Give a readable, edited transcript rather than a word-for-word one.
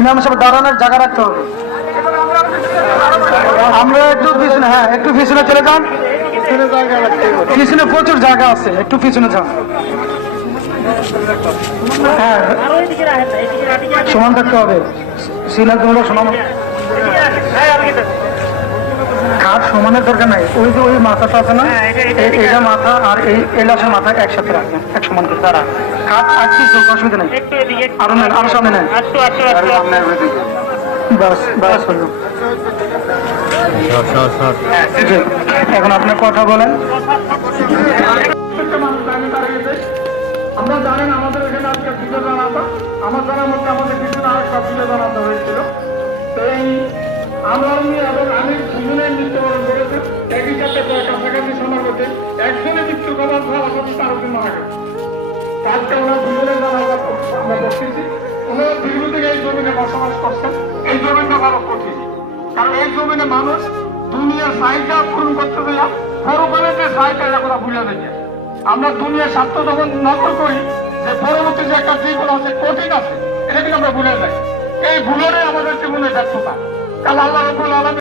ইমাম সাহেব দাঁড়ানোর জায়গা রাখতে হবে। আমরা একটু পিছনে, হ্যাঁ একটু পিছনে চলে যান, পিছনে প্রচুর জায়গা আছে, একটু পিছনে যান। হ্যাঁ সমান থাকতে হবে, সিনার তোমরা সমান, কাঠ সমানের দরকার নাই। ওই যে ওই মাথাটা আছে না, এটা মাথা আর এই লাশের মাথা একসাথে রাখবেন, এক সমান করে দাঁড়া। কাঠ আটটি চোখ, অসুবিধা নেই। আরো নেন, আরো সামনে নেন, বাস বাস হলো। এখন আপনার কথা বলেন। আমরা জানেন আমাদের এখানে আজকে দুটো জানাতা, আমার জানার মধ্যে আমাদের পিছনে আর সব দুটো জানাতা হয়েছিল। তো এই আমি এবং আমি দুজনের মৃত্যুবরণ করেছি, একই সাথে কাছাকাছি সময়ের মধ্যে একজনের মৃত্যু করার ফল আমাদের তার জন্য আগে আজকে ওরা দুজনের জানাতা আমরা বসতেছি। ওনারা দীর্ঘ থেকে এই জমিনে বসবাস করছেন, এই জমিনটা ভালো কঠিন, কারণ এই জমিনে মানুষ দুনিয়ার চাহিদা পূরণ করতে দেয়া পরকালের যে চাহিদা এটা আমরা ভুলে দেখি। আমরা দুনিয়ার স্বার্থ যখন নকল করি যে পরবর্তী যে একটা জীবন আছে কঠিন আছে, এটা কিন্তু আমরা ভুলে যাই। এই ভুলেরই আমাদের জীবনে ব্যর্থতা। কাল আল্লাহ রাব্বুল আলামিন